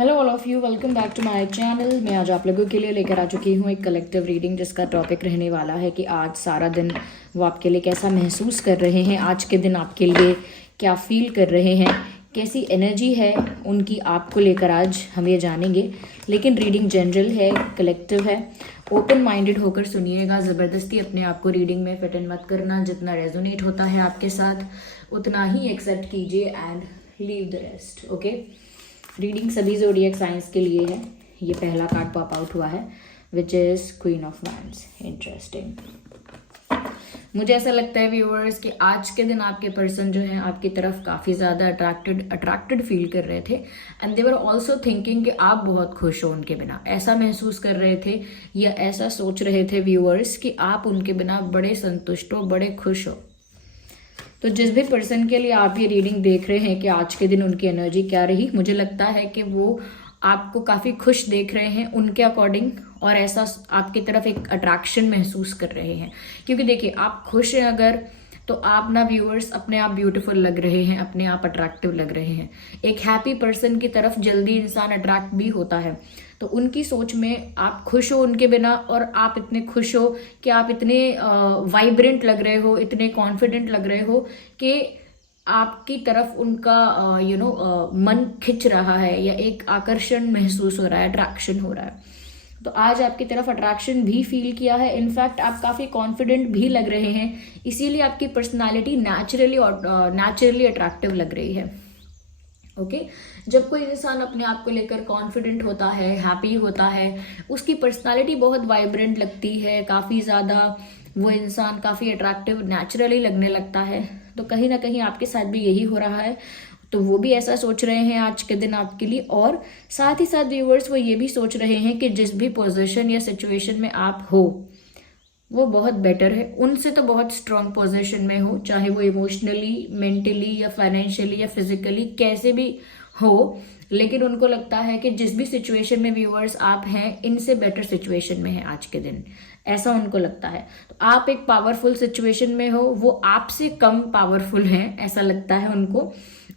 Hello all of you, welcome back to my channel. मैं आज आप लोगों के लिए लेकर आ चुकी हूँ एक कलेक्टिव रीडिंग जिसका टॉपिक रहने वाला है कि आज सारा दिन वो आपके लिए कैसा महसूस कर रहे हैं, आज के दिन आपके लिए क्या फील कर रहे हैं, कैसी एनर्जी है उनकी आपको लेकर आज हम ये जानेंगे। लेकिन रीडिंग जनरल है, कलेक्टिव है, ओपन माइंडेड होकर सुनिएगा। ज़बरदस्ती अपने आप को रीडिंग में फिट इन मत करना। जितना रेजोनेट होता है आपके साथ उतना ही एक्सेप्ट कीजिए and leave the rest. Okay, reading सभी ज़ोडिएक साइंस के लिए है। ये पहला कार्ड पॉप आउट हुआ है which is queen of wands. Interesting. मुझे ऐसा लगता है व्यूअर्स कि आज के दिन आपके पर्सन जो है आपकी तरफ काफ़ी ज़्यादा अट्रैक्टेड फील कर रहे थे and they were also thinking कि आप बहुत खुश हो उनके बिना। ऐसा महसूस कर रहे थे या ऐसा सोच रहे थे व्यूअर्स कि आप उनके बिना बड़े संतुष्ट हो, बड़े खुश हो। तो जिस भी पर्सन के लिए आप ये रीडिंग देख रहे हैं कि आज के दिन उनकी एनर्जी क्या रही, मुझे लगता है कि वो आपको काफ़ी खुश देख रहे हैं उनके अकॉर्डिंग और ऐसा आपकी तरफ एक अट्रैक्शन महसूस कर रहे हैं। क्योंकि देखिए, आप खुश हैं अगर तो आप ना व्यूअर्स अपने आप ब्यूटीफुल लग रहे हैं, अपने आप अट्रैक्टिव लग रहे हैं। एक हैप्पी पर्सन की तरफ जल्दी इंसान अट्रैक्ट भी होता है। तो उनकी सोच में आप खुश हो उनके बिना और आप इतने खुश हो कि आप इतने वाइब्रेंट लग रहे हो, इतने कॉन्फिडेंट लग रहे हो कि आपकी तरफ उनका मन खिंच रहा है या एक आकर्षण महसूस हो रहा है, अट्रैक्शन हो रहा है। तो आज आपकी तरफ अट्रैक्शन भी फील किया है। इनफैक्ट आप काफ़ी कॉन्फिडेंट भी लग रहे हैं, इसीलिए आपकी पर्सनालिटी नेचुरली अट्रैक्टिव लग रही है। ओके, जब कोई इंसान अपने आप को लेकर कॉन्फिडेंट होता है, हैप्पी होता है, उसकी पर्सनालिटी बहुत वाइब्रेंट लगती है, काफ़ी ज़्यादा वो इंसान काफ़ी अट्रैक्टिव नेचुरली लगने लगता है। तो कहीं ना कहीं आपके साथ भी यही हो रहा है। तो वो भी ऐसा सोच रहे हैं आज के दिन आपके लिए, और साथ ही साथ व्यूअर्स वो ये भी सोच रहे हैं कि जिस भी पोजीशन या सिचुएशन में आप हो वो बहुत बेटर है उनसे, तो बहुत स्ट्रांग पोजीशन में हो, चाहे वो इमोशनली, मेंटली या फाइनेंशियली या फिजिकली कैसे भी हो। लेकिन उनको लगता है कि जिस भी सिचुएशन में व्यूअर्स आप हैं, इनसे बेटर सिचुएशन में है आज के दिन, ऐसा उनको लगता है। तो आप एक पावरफुल सिचुएशन में हो, वो आपसे कम पावरफुल हैं ऐसा लगता है उनको।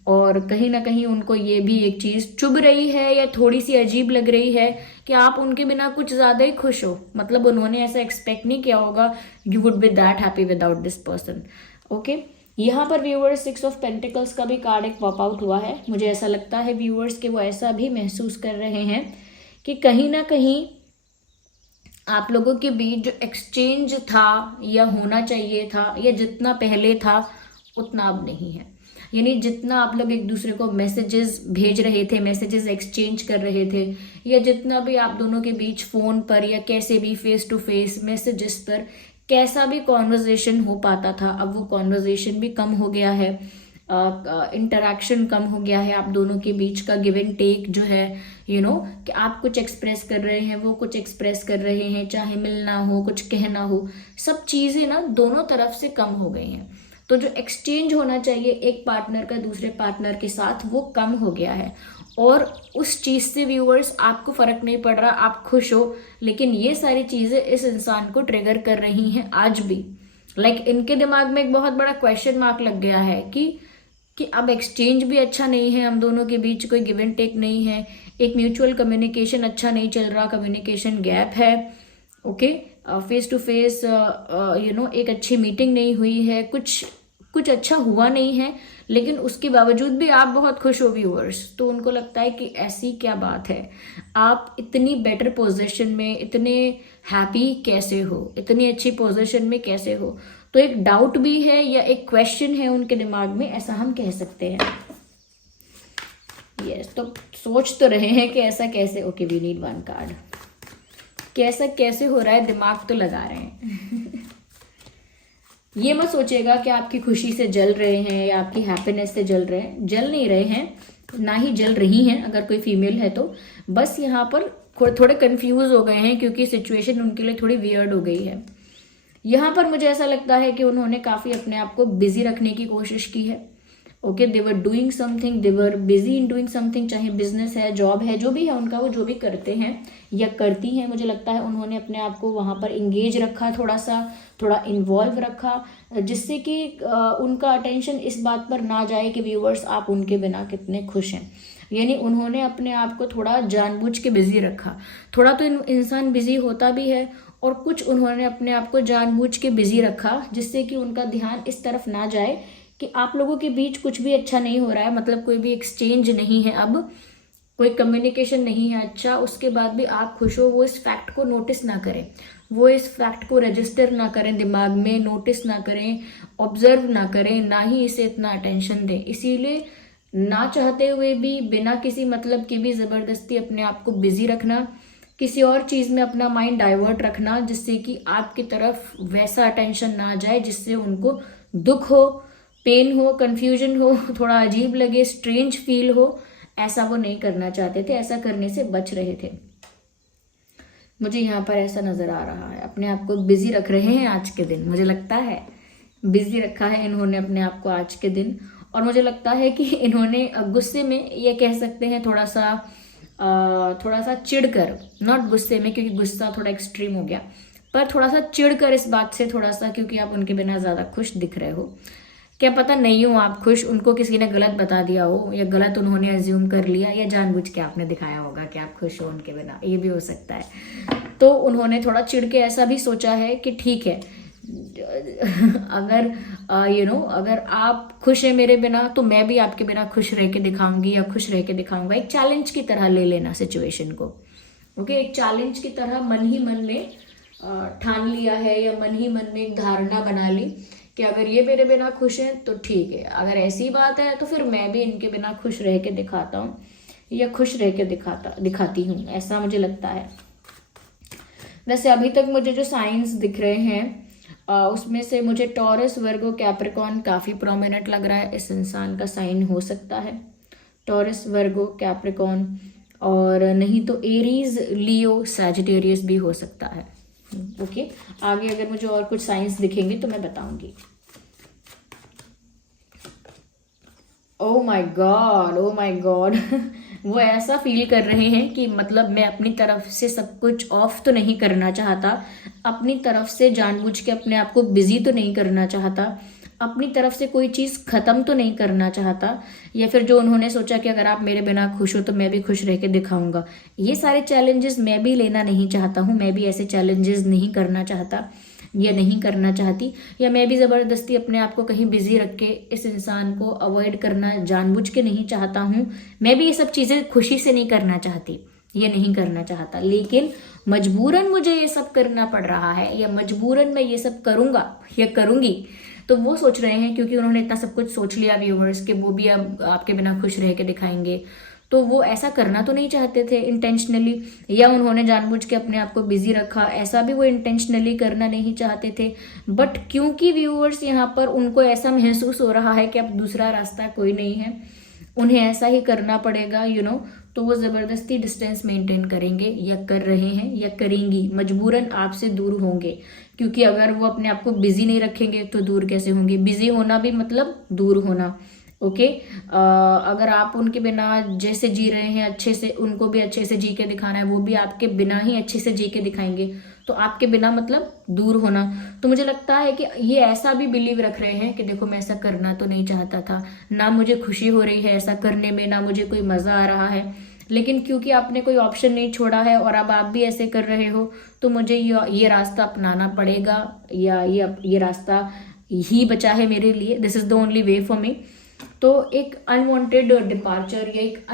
और कहीं ना कहीं उनको ये भी एक चीज़ चुभ रही है या थोड़ी सी अजीब लग रही है कि आप उनके बिना कुछ ज़्यादा ही खुश हो। मतलब उन्होंने ऐसा एक्सपेक्ट नहीं किया होगा you would be that happy without this person. Okay, यहाँ पर व्यूअर्स 6 ऑफ पेंटिकल्स का भी कार्ड एक पॉप आउट हुआ है। मुझे ऐसा लगता है व्यूअर्स कि वो ऐसा भी महसूस कर रहे हैं कि कहीं ना कहीं आप लोगों के बीच जो एक्सचेंज था या होना चाहिए था या जितना पहले था उतना अब नहीं है। यानी जितना आप लोग एक दूसरे को मैसेजेस भेज रहे थे, मैसेजेस एक्सचेंज कर रहे थे, या जितना भी आप दोनों के बीच फ़ोन पर या कैसे भी फेस टू फेस मैसेजेस पर कैसा भी कॉन्वर्जेशन हो पाता था, अब वो कॉन्वर्जेशन भी कम हो गया है, इंटरेक्शन कम हो गया है। आप दोनों के बीच का गिव एंड टेक जो है कि आप कुछ एक्सप्रेस कर रहे हैं, वो कुछ एक्सप्रेस कर रहे हैं, चाहे मिलना हो, कुछ कहना हो, सब चीज़ें ना दोनों तरफ से कम हो गई हैं। तो जो एक्सचेंज होना चाहिए एक पार्टनर का दूसरे पार्टनर के साथ वो कम हो गया है। और उस चीज़ से व्यूअर्स आपको फ़र्क नहीं पड़ रहा, आप खुश हो, लेकिन ये सारी चीज़ें इस इंसान को ट्रिगर कर रही हैं आज भी। इनके दिमाग में एक बहुत बड़ा क्वेश्चन मार्क लग गया है कि अब एक्सचेंज भी अच्छा नहीं है, हम दोनों के बीच कोई गिव एंड टेक नहीं है, एक म्यूचुअल कम्युनिकेशन अच्छा नहीं चल रहा, कम्युनिकेशन गैप है। ओके, फेस टू फेस एक अच्छी मीटिंग नहीं हुई है, कुछ अच्छा हुआ नहीं है, लेकिन उसके बावजूद भी आप बहुत खुश हो व्यूअर्स। तो उनको लगता है कि ऐसी क्या बात है, आप इतनी बेटर पोजीशन में इतने हैप्पी कैसे हो, इतनी अच्छी पोजीशन में कैसे हो। तो एक डाउट भी है या एक क्वेश्चन है उनके दिमाग में, ऐसा हम कह सकते हैं। यस, तो सोच तो रहे हैं कि ऐसा कैसे। Okay, we need one card. कैसा कैसे हो रहा है, दिमाग तो लगा रहे हैं। ये मत सोचिएगा कि आपकी खुशी से जल रहे हैं या आपकी हैप्पीनेस से जल रहे हैं, जल नहीं रहे हैं, ना ही जल रही हैं अगर कोई फीमेल है तो। बस यहाँ पर थोड़े कंफ्यूज हो गए हैं क्योंकि सिचुएशन उनके लिए थोड़ी वियर्ड हो गई है। यहाँ पर मुझे ऐसा लगता है कि उन्होंने काफ़ी अपने आप को बिजी रखने की कोशिश की है। Okay, they were doing something, they were busy in doing something, चाहे बिजनेस है, जॉब है, जो भी है उनका, वो जो भी करते हैं या करती हैं, मुझे लगता है उन्होंने अपने आप को वहाँ पर इंगेज रखा, थोड़ा इन्वॉल्व रखा, जिससे कि उनका अटेंशन इस बात पर ना जाए कि व्यूअर्स आप उनके बिना कितने खुश हैं। यानी उन्होंने अपने आप को थोड़ा जानबूझ के बिजी रखा। थोड़ा तो इंसान बिजी होता भी है, और कुछ उन्होंने अपने आप को जानबूझ के बिजी रखा जिससे कि उनका ध्यान इस तरफ ना जाए कि आप लोगों के बीच कुछ भी अच्छा नहीं हो रहा है, मतलब कोई भी एक्सचेंज नहीं है, अब कोई कम्युनिकेशन नहीं है अच्छा, उसके बाद भी आप खुश हो। वो इस फैक्ट को नोटिस ना करें, वो इस फैक्ट को रजिस्टर ना करें दिमाग में, नोटिस ना करें, ऑब्जर्व ना करें, ना ही इसे इतना अटेंशन दें। इसीलिए ना चाहते हुए भी, बिना किसी मतलब के भी ज़बरदस्ती अपने आप को बिजी रखना, किसी और चीज़ में अपना माइंड डाइवर्ट रखना जिससे कि आपकी तरफ वैसा अटेंशन ना जाए जिससे उनको दुख हो, पेन हो, कंफ्यूजन हो, थोड़ा अजीब लगे, स्ट्रेंज फील हो, ऐसा वो नहीं करना चाहते थे, ऐसा करने से बच रहे थे। मुझे यहाँ पर ऐसा नज़र आ रहा है, अपने आप को बिजी रख रहे हैं आज के दिन, मुझे लगता है बिजी रखा है इन्होंने अपने आप को आज के दिन। और मुझे लगता है कि इन्होंने गुस्से में, ये कह सकते हैं थोड़ा सा चिढ़कर, नॉट गुस्से में क्योंकि गुस्सा थोड़ा एक्सट्रीम हो गया, पर थोड़ा सा चिढ़कर इस बात से, थोड़ा सा, क्योंकि आप उनके बिना ज़्यादा खुश दिख रहे हो। क्या पता नहीं हो आप खुश, उनको किसी ने गलत बता दिया हो, या गलत उन्होंने अज्यूम कर लिया, या जानबूझ के आपने दिखाया होगा कि आप खुश हो उनके बिना, ये भी हो सकता है। तो उन्होंने थोड़ा चिढ़ के ऐसा भी सोचा है कि ठीक है, अगर अगर आप खुश हैं मेरे बिना तो मैं भी आपके बिना खुश रह के दिखाऊंगी या खुश रह के दिखाऊंगा। एक चैलेंज की तरह ले लेना सिचुएशन को, ओके। एक चैलेंज की तरह मन ही मन में ठान लिया है, या मन ही मन में एक धारणा बना ली कि अगर ये मेरे बिना खुश हैं तो ठीक है, अगर ऐसी बात है तो फिर मैं भी इनके बिना खुश रह के दिखाता हूँ या खुश रह के दिखाती हूँ, ऐसा मुझे लगता है। वैसे अभी तक मुझे जो साइंस दिख रहे हैं उसमें से मुझे टॉरस, वर्गो, कैप्रिकॉर्न काफ़ी प्रोमिनेंट लग रहा है, इस इंसान का साइन हो सकता है टॉरस, वर्गो, कैप्रिकॉर्न, और नहीं तो एरीज, लियो, सैजिटेरियस भी हो सकता है। ओके, आगे अगर मुझे और कुछ साइंस दिखेंगे तो मैं बताऊंगी। Oh my God, oh my God. वो ऐसा फील कर रहे हैं कि मतलब मैं अपनी तरफ से सब कुछ ऑफ तो नहीं करना चाहता, अपनी तरफ से जानबूझ के अपने आप को बिजी तो नहीं करना चाहता, अपनी तरफ से कोई चीज़ ख़त्म तो नहीं करना चाहता, या फिर जो उन्होंने सोचा कि अगर आप मेरे बिना खुश हो तो मैं भी खुश रह के दिखाऊंगा, ये सारे चैलेंजेस मैं भी लेना नहीं चाहता हूँ, मैं भी ऐसे चैलेंजेस नहीं करना चाहता या नहीं करना चाहती, या मैं भी ज़बरदस्ती अपने आप को कहीं बिजी रख के इस इंसान को अवॉइड करना जानबूझ के नहीं चाहता हूँ, मैं भी ये सब चीज़ें खुशी से नहीं करना चाहती, ये नहीं करना चाहता, लेकिन मजबूरन मुझे ये सब करना पड़ रहा है, या मजबूरन मैं ये सब करूँगा या करूँगी। तो वो सोच रहे हैं, क्योंकि उन्होंने इतना सब कुछ सोच लिया व्यूवर्स के वो भी अब आपके बिना खुश रह के दिखाएंगे, तो वो ऐसा करना तो नहीं चाहते थे इंटेंशनली, या उन्होंने जानबूझ के अपने आप को बिजी रखा, ऐसा भी वो इंटेंशनली करना नहीं चाहते थे। बट क्योंकि व्यूअर्स यहाँ पर उनको ऐसा महसूस हो रहा है कि अब दूसरा रास्ता कोई नहीं है, उन्हें ऐसा ही करना पड़ेगा, तो वो ज़बरदस्ती डिस्टेंस मेंटेन करेंगे, या कर रहे हैं या करेंगी, मजबूरन आपसे दूर होंगे, क्योंकि अगर वो अपने आप को बिजी नहीं रखेंगे तो दूर कैसे होंगे। बिजी होना भी मतलब दूर होना, ओके। अगर आप उनके बिना जैसे जी रहे हैं अच्छे से, उनको भी अच्छे से जी के दिखाना है, वो भी आपके बिना ही अच्छे से जी के दिखाएंगे, तो आपके बिना मतलब दूर होना। तो मुझे लगता है कि ये ऐसा भी बिलीव रख रहे हैं कि देखो मैं ऐसा करना तो नहीं चाहता था, ना मुझे खुशी हो रही है ऐसा करने में, ना मुझे कोई मज़ा आ रहा है, लेकिन क्योंकि आपने कोई ऑप्शन नहीं छोड़ा है और अब आप भी ऐसे कर रहे हो, तो मुझे ये रास्ता अपनाना पड़ेगा, या ये रास्ता ही बचा है मेरे लिए, this is the only way for me. तो एक अनवांटेड डिपार्चर या एक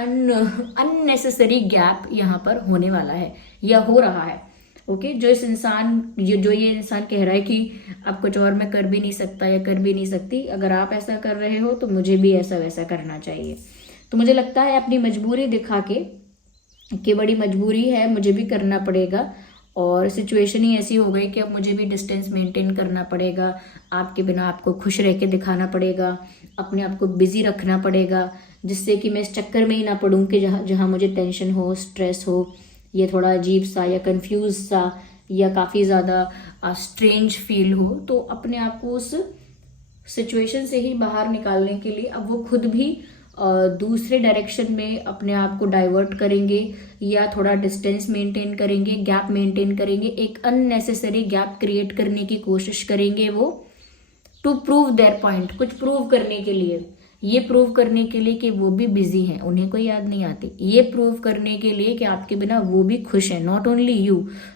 अननेसेसरी गैप यहाँ पर होने वाला है या हो रहा है, ओके। जो ये इंसान कह रहा है कि अब कुछ और मैं कर भी नहीं सकता या कर भी नहीं सकती, अगर आप ऐसा कर रहे हो तो मुझे भी ऐसा वैसा करना चाहिए। तो मुझे लगता है अपनी मजबूरी दिखा के कि बड़ी मजबूरी है, मुझे भी करना पड़ेगा, और सिचुएशन ही ऐसी हो गई कि अब मुझे भी डिस्टेंस मेंटेन करना पड़ेगा, आपके बिना आपको खुश रह के दिखाना पड़ेगा, अपने आप को बिजी रखना पड़ेगा, जिससे कि मैं इस चक्कर में ही ना पड़ूं कि जहाँ मुझे टेंशन हो, स्ट्रेस हो, ये थोड़ा अजीब सा या कंफ्यूज सा या काफ़ी ज़्यादा स्ट्रेंज फील हो, तो अपने आप को उस सिचुएशन से ही बाहर निकालने के लिए अब वो खुद भी दूसरे डायरेक्शन में अपने आप को डाइवर्ट करेंगे, या थोड़ा डिस्टेंस मेंटेन करेंगे, गैप मेंटेन करेंगे, एक अननेसेसरी गैप क्रिएट करने की कोशिश करेंगे वो, टू प्रूव देयर पॉइंट, कुछ प्रूव करने के लिए, ये प्रूव करने के लिए कि वो भी बिजी हैं, उन्हें कोई याद नहीं आती, ये प्रूव करने के लिए कि आपके बिना वो भी खुश हैं, नॉट ओनली यू।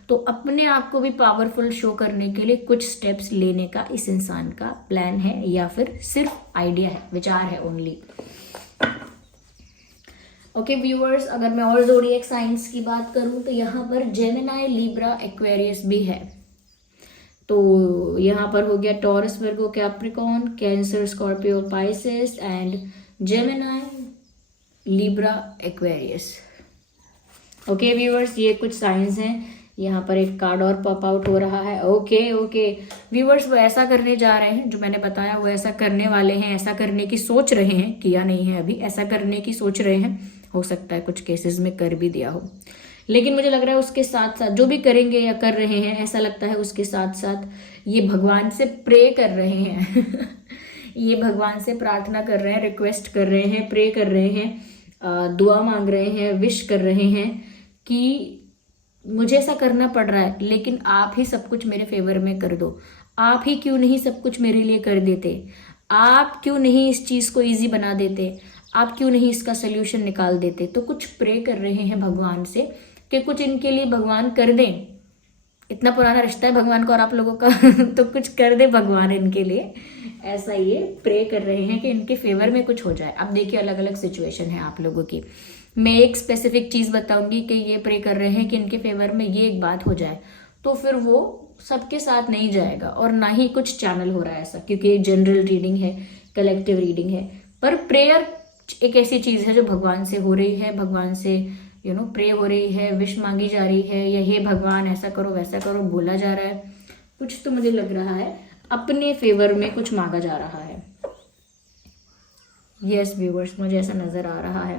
तो अपने आप को भी पावरफुल शो करने के लिए कुछ स्टेप्स लेने का इस इंसान का प्लान है, या फिर सिर्फ आइडिया है, विचार है ओनली। ओके व्यूअर्स, अगर मैं और ज़ोडिएक साइंस की बात करूं तो यहाँ पर जेमिनाई, लिब्रा, एक्वेरियस भी है। तो यहाँ पर हो गया taurus, Virgo, Capricorn, cancer, Scorpio, Pisces and Gemini, Libra, Aquarius. Okay viewers, ये कुछ साइंस हैं। यहाँ पर एक कार्ड और पॉप आउट हो रहा है। ओके व्यूअर्स, वो ऐसा करने जा रहे हैं जो मैंने बताया, वो ऐसा करने वाले हैं, ऐसा करने की सोच रहे हैं, किया नहीं है अभी, ऐसा करने की सोच रहे हैं। हो सकता है कुछ केसेस में कर भी दिया हो, लेकिन मुझे लग रहा है उसके साथ साथ जो भी करेंगे या कर रहे हैं, ऐसा लगता है उसके साथ साथ ये भगवान से प्रे कर रहे हैं ये भगवान से प्रार्थना कर रहे हैं, रिक्वेस्ट कर रहे हैं, प्रे कर रहे हैं, दुआ मांग रहे हैं, विश कर रहे हैं कि मुझे ऐसा करना पड़ रहा है, लेकिन आप ही सब कुछ मेरे फेवर में कर दो। आप ही क्यों नहीं सब कुछ मेरे लिए कर देते? आप क्यों नहीं इस चीज़ को ईजी बना देते? आप क्यों नहीं इसका सोल्यूशन निकाल देते? तो कुछ प्रे कर रहे हैं भगवान से कि कुछ इनके लिए भगवान कर दें। इतना पुराना रिश्ता है भगवान का और आप लोगों का तो कुछ कर दे भगवान इनके लिए, ऐसा ये प्रे कर रहे हैं कि इनके फेवर में कुछ हो जाए। अब देखिए, अलग अलग सिचुएशन है आप लोगों की। मैं एक स्पेसिफिक चीज़ बताऊंगी कि ये प्रे कर रहे हैं कि इनके फेवर में ये एक बात हो जाए, तो फिर वो सबके साथ नहीं जाएगा और ना ही कुछ चैनल हो रहा है ऐसा, क्योंकि जनरल रीडिंग है, कलेक्टिव रीडिंग है। पर प्रेयर एक ऐसी चीज़ है जो भगवान से हो रही है, भगवान से प्रे हो रही है, विश मांगी जा रही है, या हे भगवान ऐसा करो वैसा करो बोला जा रहा है। कुछ तो मुझे लग रहा है अपने फेवर में कुछ मांगा जा रहा है। यस व्यूअर्स, मुझे ऐसा नजर आ रहा है।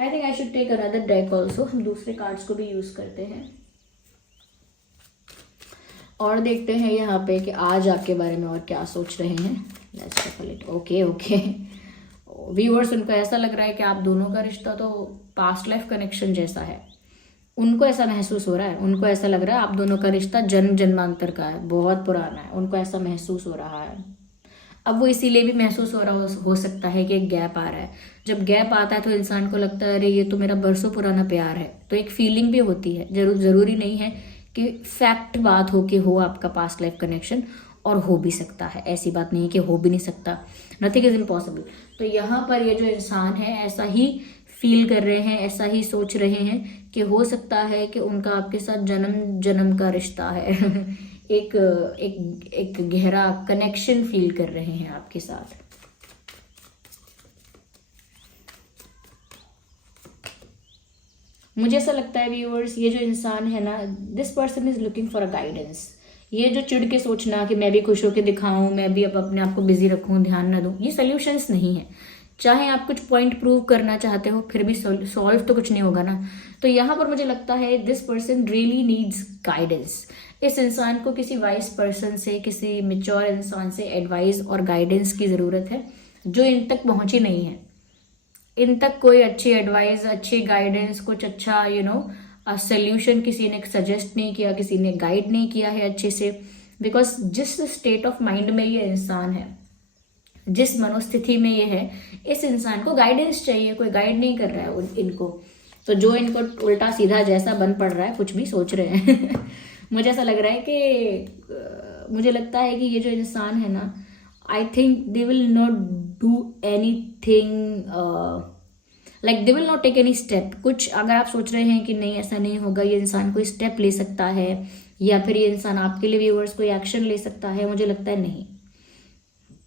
I think I should take another deck also. हम दूसरे कार्ड्स को भी यूज करते हैं और देखते हैं यहाँ पे कि आज आपके बारे में और क्या सोच रहे हैं। Let's shuffle it. Okay viewers, उनको ऐसा लग रहा है कि आप दोनों का रिश्ता तो पास्ट लाइफ कनेक्शन जैसा है। उनको ऐसा महसूस हो रहा है, उनको ऐसा लग रहा है आप दोनों का रिश्ता जन्म जन्मांतर का है, बहुत पुराना है। उनको ऐसा महसूस हो रहा है। अब वो इसीलिए भी महसूस हो सकता है कि एक गैप आ रहा है। जब गैप आता है तो इंसान को लगता है अरे ये तो मेरा बरसों पुराना प्यार है, तो एक फीलिंग भी होती है। जरूरी नहीं है कि फैक्ट बात हो कि हो आपका पास्ट लाइफ कनेक्शन, और हो भी सकता है, ऐसी बात नहीं है कि हो भी नहीं सकता। Nothing is impossible. तो यहाँ पर ये जो इंसान है ऐसा ही फील कर रहे हैं, ऐसा ही सोच रहे हैं कि हो सकता है कि उनका आपके साथ जन्म जन्म का रिश्ता है एक एक एक गहरा कनेक्शन फील कर रहे हैं आपके साथ। मुझे ऐसा लगता है व्यूअर्स, ये जो इंसान है ना, this person is looking for a guidance. ये जो चिढ़ के सोचना कि मैं भी खुश होकर दिखाऊं, मैं भी अब अपने आप को बिजी रखूं, ध्यान ना दूं, ये सोल्यूशंस नहीं है। चाहे आप कुछ पॉइंट प्रूव करना चाहते हो, फिर भी सॉल्व तो कुछ नहीं होगा ना। तो यहाँ पर मुझे लगता है this person really needs guidance. इस इंसान को किसी वाइस पर्सन से, किसी मेच्योर इंसान से एडवाइस और गाइडेंस की ज़रूरत है, जो इन तक पहुंची नहीं है। इन तक कोई अच्छी एडवाइस, अच्छी गाइडेंस, कुछ अच्छा सोल्यूशन किसी ने सजेस्ट नहीं किया, किसी ने गाइड नहीं किया है अच्छे से। बिकॉज जिस स्टेट ऑफ माइंड में ये इंसान है, जिस मनोस्थिति में ये है, इस इंसान को गाइडेंस चाहिए, कोई गाइड नहीं कर रहा है इनको। तो जो इनको उल्टा सीधा जैसा बन पड़ रहा है, कुछ भी सोच रहे हैं मुझे ऐसा लग रहा है कि मुझे लगता है कि ये जो इंसान है ना, I think they will not do anything, like they will not take any step. कुछ अगर आप सोच रहे हैं कि नहीं ऐसा नहीं होगा, ये इंसान कोई स्टेप ले सकता है, या फिर ये इंसान आपके लिए व्यूअर्स कोई एक्शन ले सकता है, मुझे लगता है नहीं।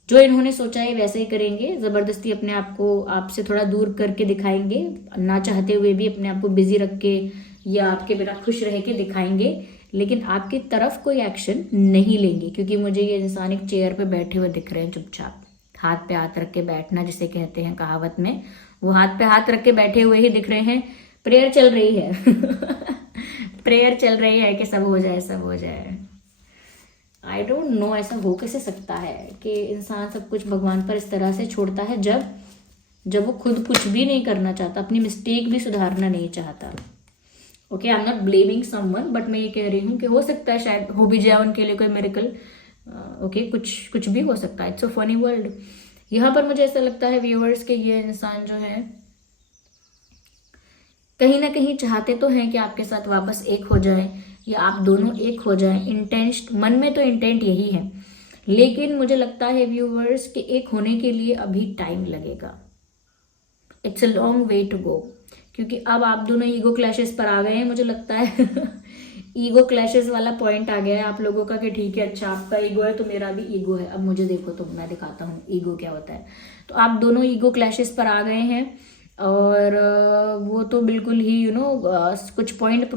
जो इन्होंने सोचा है वैसे ही करेंगे, जबरदस्ती अपने आप को आपसे थोड़ा दूर करके दिखाएंगे, ना चाहते हुए भी अपने आप को बिजी रख के या आपके बिना खुश रह के दिखाएंगे, लेकिन आपकी तरफ कोई एक्शन नहीं लेंगे। क्योंकि मुझे ये इंसान एक चेयर पे बैठे हुए दिख रहे हैं, चुपचाप हाथ पे हाथ रख के बैठना जिसे कहते हैं कहावत में, वो हाथ पे हाथ रख के बैठे हुए ही दिख रहे हैं। प्रेयर चल रही है प्रेयर चल रही है कि सब हो जाए, सब हो जाए। आई डोंट नो ऐसा हो कैसे सकता है कि इंसान सब कुछ भगवान पर इस तरह से छोड़ता है, जब वो खुद कुछ भी नहीं करना चाहता, अपनी मिस्टेक भी सुधारना नहीं चाहता। Okay, I am not blaming someone, but मैं ये कह रही हूँ कि हो सकता है शायद हो भी जाए उनके लिए कोई मिरेकल। ओके, कुछ भी हो सकता है। It's a funny world. यहाँ पर मुझे ऐसा लगता है व्यूअर्स कि ये इंसान जो है कहीं ना कहीं चाहते तो हैं कि आपके साथ वापस एक हो जाए या आप दोनों एक हो जाएं। इंटेंट मन में तो इंटेंट यही है, लेकिन मुझे लगता है व्यूअर्स कि एक होने के लिए अभी टाइम लगेगा। It's a long way to go, क्योंकि अब आप दोनों ईगो क्लैशेस पर आ गए हैं मुझे लगता है। ईगो क्लैशेस वाला पॉइंट आ गया है आप लोगों का कि ठीक है, अच्छा आपका ईगो है तो मेरा भी ईगो है, अब मुझे देखो तो मैं दिखाता हूँ ईगो क्या होता है। तो आप दोनों ईगो क्लैशेस पर आ गए हैं और वो तो बिल्कुल ही कुछ पॉइंट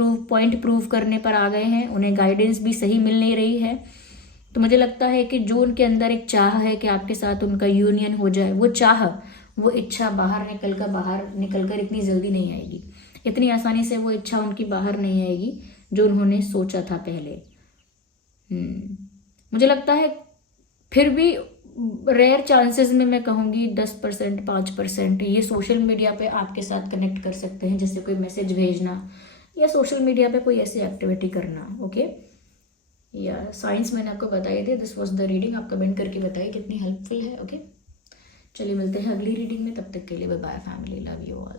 प्रूव करने पर आ गए हैं। उन्हें गाइडेंस भी सही मिल नहीं रही है। तो मुझे लगता है कि जो उनके अंदर एक चाह है कि आपके साथ उनका यूनियन हो जाए, वो चाह, वो इच्छा बाहर निकल कर इतनी जल्दी नहीं आएगी। इतनी आसानी से वो इच्छा उनकी बाहर नहीं आएगी जो उन्होंने सोचा था पहले। मुझे लगता है फिर भी रेयर चांसेस में मैं कहूँगी 10%, 5% ये सोशल मीडिया पे आपके साथ कनेक्ट कर सकते हैं, जैसे कोई मैसेज भेजना या सोशल मीडिया पे कोई ऐसी एक्टिविटी करना। ओके, या साइंस मैंने आपको बताई थी। This was the reading. आप कमेंट करके बताइए कितनी हेल्पफुल है। ओके, चलिए मिलते हैं अगली रीडिंग में, तब तक के लिए bye bye family, love you all.